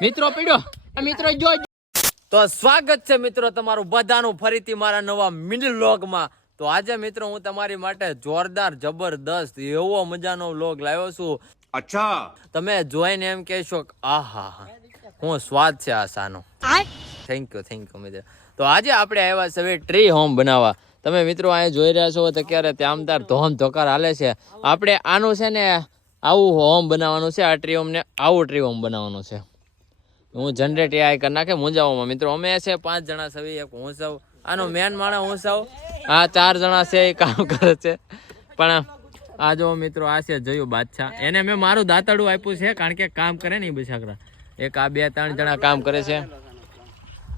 મિત્રો પીડ્યો મિત્રો જો તો સ્વાગત છે મિત્રો તમારું બધાનું ફરીથી મારા નવા મિની વ્લોગમાં. તો આજે મિત્રો હું તમારી માટે જોરદાર જબરદસ્ત એવો મજાનો વ્લોગ લાવ્યો છું. અચ્છા તમે જોઈને એમ કહેશો કે આહા હું સ્વાદ છે આ સાનો. થેન્ક યુ મિત્રો. તો આજે આપણે આવ્યા છે ટ્રી હોમ બનાવવા. તમે મિત્રો અહીંયા જોઈ રહ્યા છો અત્યારે ત્યામદાર ધોમ ધોકાર હાલે છે. આપણે આનું છે ને આવું હોમ બનાવવાનું છે. આ ટ્રી હોમને આવું ટ્રી હોમ બનાવવાનું છે. હું જનરેટ એ કરી નાખે મુંજાઓમાં મિત્રો. અમે છે 5 જણા સવી, એક હું સૌ, આનો મેન માણસ હું સૌ, આ 4 જણા છે એ કામ કરે છે. પણ આ જો મિત્રો આ છે જયું બાદશાહ. એને મેં મારું દાંતડું આપ્યું છે કારણ કે કામ કરે ને બિચારા. એક આ 2-3 જણા કામ કરે છે.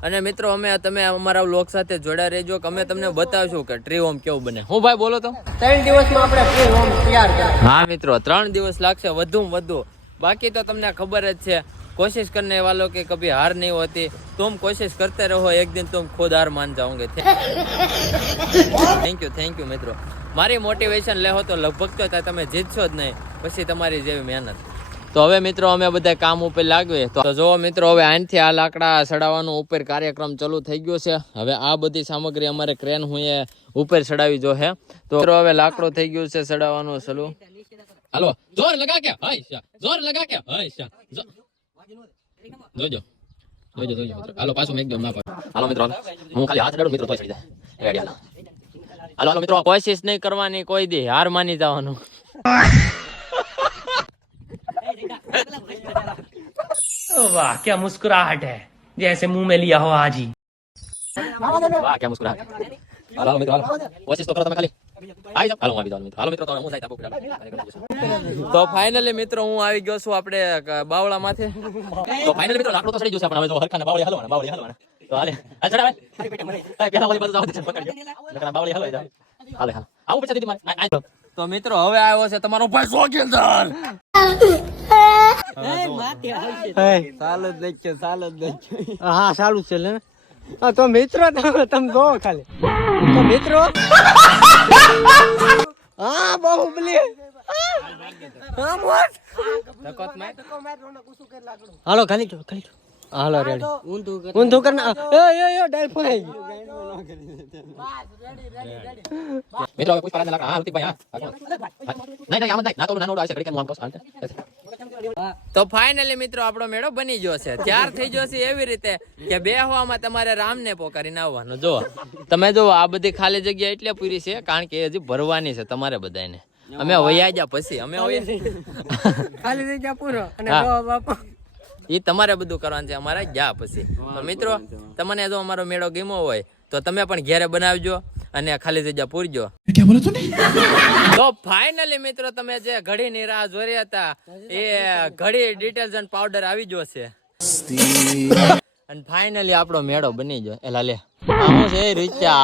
અને મિત્રો તમે અમારા વ્લોગ સાથે જોડા રહેજો કે અમે તમને બતાવશું કે ટ્રી હોમ કેવું બને. હું ભાઈ બોલો તો 3 દિવસમાં આપણે ટ્રી હોમ તૈયાર કરીશું. હા મિત્રો 3 દિવસ લાગશે વધુમાં વધુ. બાકી તો તમને ખબર જ છે, कोशिश करने वालों की कभी हार नहीं होती. तुम कोशिश करते रहो, एक दिन तुम खुद हार मान जाओगे. थैंक यू મિત્રો. મારી મોટિવેશન લેહો તો લગભગ તો તમે જીતશો જ નહીં, પછી તમારી જેવી મહેનત. તો હવે મિત્રો અમે બધા કામ ઉપર લાગીએ. તો જો મિત્રો હવે આનથી આ લાકડા સડાવવાનો ઉપર કાર્યક્રમ ચાલુ થઈ ગયો છે. હવે આ બધી સામગ્રી અમારે ક્રેન હું એ ઉપર સડાવી જો હે. તો હવે લાકડો થઈ ગયું છે સડાવવાનું ચાલુ. હાલો જોર લગા કે હાય જોર લગા કે હાય જોજો મિત્રો. હાલો પાછું મેં એકદમ ના પાડું. હાલો મિત્રો હું ખાલી હાથ અડાડું મિત્રો તો ચડી જાય. રેડી હાલો મિત્રો કોશિશ નહીં કરવાની કોઈ દી, હાર માની જવાનું. वाह क्या मुस्कुराहट है, जैसे मुंह में लिया हो आज ही. वाह क्या मुस्कुराहट. हालो મિત્રો હાલો કોશિશ તો કરો તમે ખાલી. આવી જાવ. હાલો હું આવી જાઉં મિત્રો. હાલો મિત્રો તો હું જાય તાપો. તો ફાઇનલી મિત્રો હું આવી ગયો છું આપણે બાવળા માથે. તો ફાઇનલી મિત્રો લાકડો તો ચડી ગયો છે. આપણે હવે જો હરખાને બાવળી હાલવાના. તો હાલે આ ચડાવે. પેલા ઓલી બાજુ જાવ દે પકડજો. નકરા બાવળી હાલવા જાય. હાલે આવું પછી દીદી મારે. તો મિત્રો હવે આવ્યો છે તમારો ભાઈ સોગેન્દર. ચાલુ જ દેખ્યો. હા ચાલુ છે ને. તો મિત્રો તમે જો ખાલી. તો મિત્રો હા બાહુબલી. હાલો ખાલી હાલો રેડી ઊંધું કરના એ ડાયલ ફાઈ મિત્રો હવે પૂછ લાકડા. હા ઉતી ભાઈ હા નહીં આમ ના તો નાનો આવશે ઘડી કે હું આમ કહું. તો ફાઇનલી મિત્રો આપણો મેળો બની ગયો છે. ત્યાર થઈ ગયો છે એવી રીતે કે બેહવામાં તમારે રામને પોકારીને આવવાનું. જો તમે જો આ બધી ખાલી જગ્યા એટલે પૂરી છે કારણ કે હજી ભરવાની છે તમારે બધાને. અમે વયા ગયા પછી અમે ખાલી જગ્યા પૂરો અને બાપા એ તમારે બધું કરવાનું છે અમારે ગયા પછી. તો મિત્રો તમને જો અમારો મેળો ગમ્યો હોય તો તમે પણ ઘેરે બનાવજો અને ખાલી જગ્યા પૂરજો. તો ફાઇનલી મિત્રો તમે જે ઘડીની રાહ જોઈ હતા એ ઘડી ડિટર્જન્ટ પાવડર આવી ગયો છે. અને ફાઇનલી આપણો મેળો બની ગયો. એલા લે આવું છે રીચા.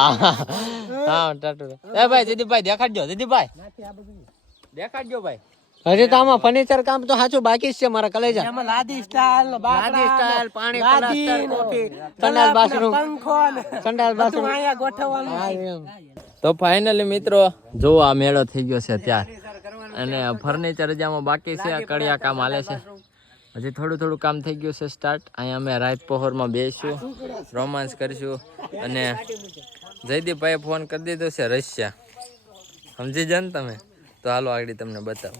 હા ટાટુ એ ભાઈ દીદીભાઈ દેખાડજો. દીદીભાઈ દેખાડજો ભાઈ. હજી તો આમાં ફર્નિચર કામ તો સાચું બાકી છે મારા કલેજા. એમાં લાદી સ્ટાઇલ પાણી પ્લાસ્ટર કોફી સંડાસ બાથરૂમ પંખો સંડાસ બાથરૂમ અહીંયા ગોઠવવાનું. તો ફાઇનલી મિત્રો જો આ મેળો થઈ ગયો છે ત્યાર. અને ફર્નિચર જામાં બાકી છે, કડિયા કામ હાલે છે. હજી થોડું કામ થઈ ગયું છે સ્ટાર્ટ. અહીંયા અમે રાત પહોરમાં બેસીશું, રોમાન્સ કરીશું. અને જયદીપભાઈએ ફોન કરી દીધો છે રશિયા. સમજી જાય ને તમે. તો હાલો આગળ તમને બતાવો.